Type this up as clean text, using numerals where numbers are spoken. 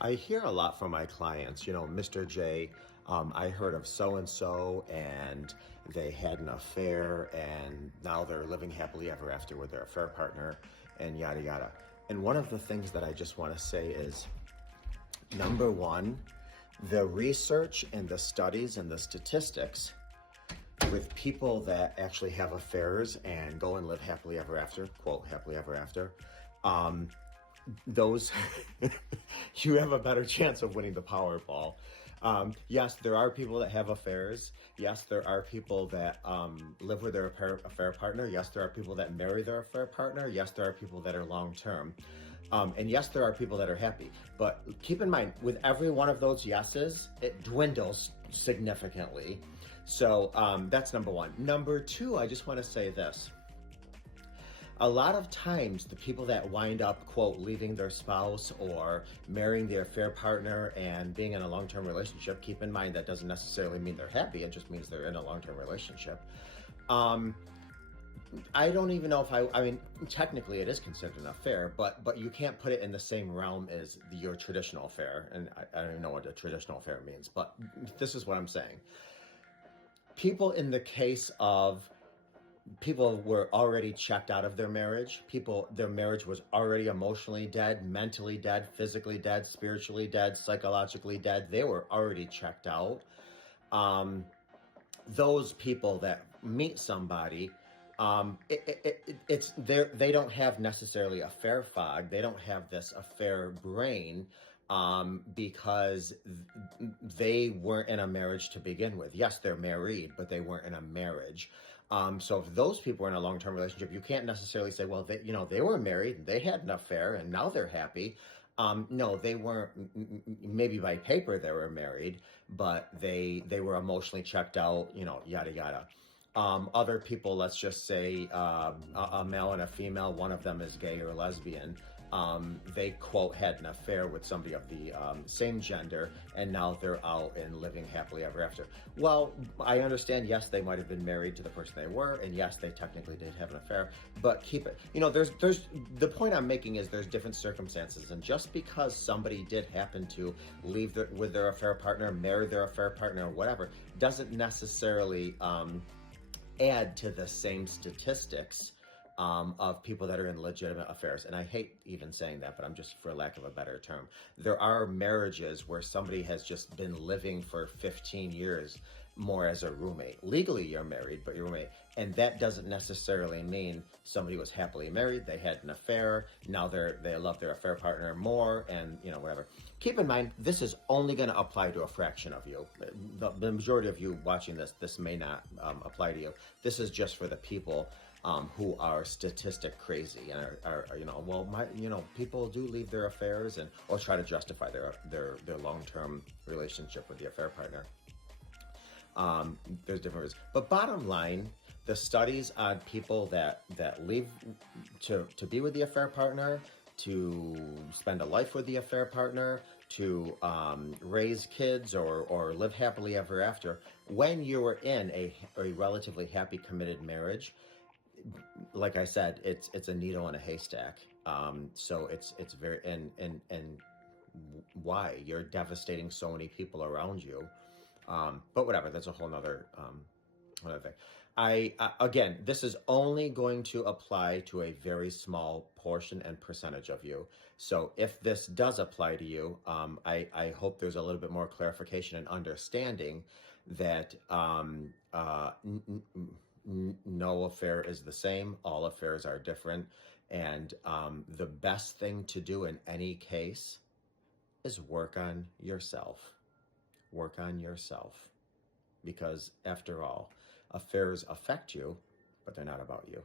I hear a lot from my clients, Mr. J, I heard of so-and-so and they had an affair and now they're living happily ever after with their affair partner and yada yada. And one of the things that I just want to say is, number one, the research and the studies and the statistics with people that actually have affairs and go and live happily ever after, quote, happily ever after, those you have a better chance of winning the Powerball. Yes, there are people that have affairs. Yes, there are people that live with their affair partner. Yes, there are people that marry their affair partner. Yes, there are people that are long term. And yes, there are people that are happy. But keep in mind, with every one of those yeses, it dwindles significantly. So that's number one. Number two, I just want to say this. A lot of times, the people that wind up, quote, leaving their spouse or marrying their affair partner and being in a long-term relationship, keep in mind that doesn't necessarily mean they're happy. It just means they're in a long-term relationship. I don't even know if I mean, technically it is considered an affair, but you can't put it in the same realm as your traditional affair. And I don't even know what a traditional affair means, but this is what I'm saying. People in the case of people were already checked out of their marriage. Their marriage was already emotionally dead, mentally dead, physically dead, spiritually dead, psychologically dead. They were already checked out. Those people that meet somebody, they don't have necessarily affair fog. They don't have this affair brain, because they weren't in a marriage to begin with. Yes, they're married, but they weren't in a marriage. So if those people are in a long-term relationship, you can't necessarily say, well, they were married, they had an affair, and now they're happy. No, they weren't. Maybe by paper they were married, but they were emotionally checked out. Yada yada. Other people, let's just say a male and a female, one of them is gay or lesbian. They, quote, had an affair with somebody of the same gender, and now they're out and living happily ever after. Well, I understand, yes, they might have been married to the person they were, and yes, they technically did have an affair, but keep it, there's the point I'm making is there's different circumstances, and just because somebody did happen to leave with their affair partner, marry their affair partner, or whatever, doesn't necessarily add to the same statistics of people that are in legitimate affairs. And I hate even saying that, but I'm just, for lack of a better term, there are marriages where somebody has just been living for 15 years more as a roommate. Legally, you're married, but you're roommate. And that doesn't necessarily mean somebody was happily married, they had an affair, now they love their affair partner more, and whatever. Keep in mind, this is only going to apply to a fraction of you. The majority of you watching this may not apply to you. This is just for the people who are statistic crazy and people do leave their affairs or try to justify their long-term relationship with the affair partner. There's different reasons. But bottom line, the studies on people that leave to be with the affair partner, to spend a life with the affair partner, to raise kids or live happily ever after, when you are in a relatively happy, committed marriage, like I said, it's a needle in a haystack. So it's very, and why you're devastating so many people around you. But whatever, that's a whole nother thing. Again, this is only going to apply to a very small portion and percentage of you. So if this does apply to you, I hope there's a little bit more clarification and understanding that no affair is the same. All affairs are different. And the best thing to do in any case is work on yourself. Work on yourself. Because after all, affairs affect you, but they're not about you.